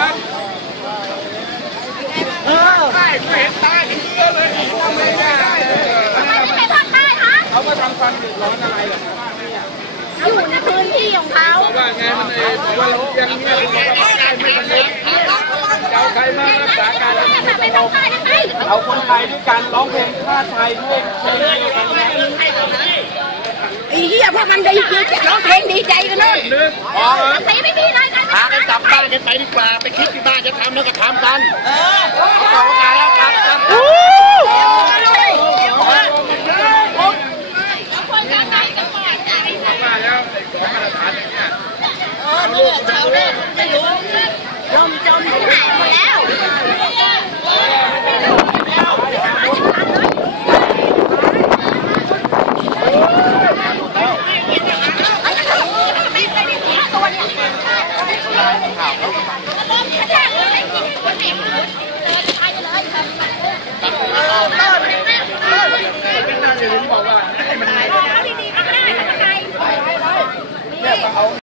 นะเออใต้เห็นตาเห็นเยอะเลยทำไมไม่ได้ทำไมไม่ไปภาคใต้คะเขาไปทำความเดือดร้อนอะไรเหรออยู่ในพื้นที่ของเขาว่าไงมันเองว่ายังเงียบไม่ได้ไม่ได้เอาใครมารักษาการเอาคนไทยด้วยกันร้องเพลงชาติไทยด้วยเพลงเดียวกันนะไอ้เหี้ยพวกมันดีใจร้องเพลงดีใจกันเนอะ กันไปดีกว่า ไปคิดที่บ้านจะทำแล้วก็ทำกัน เออขอบคุณแล้วครับครับ มาแล้วไอ้ของมาตรฐานอย่างเงี้ย เออเลือดชาวเลือดไม่รู้จมจมหายหมดแล้ว ตัวเนี่ย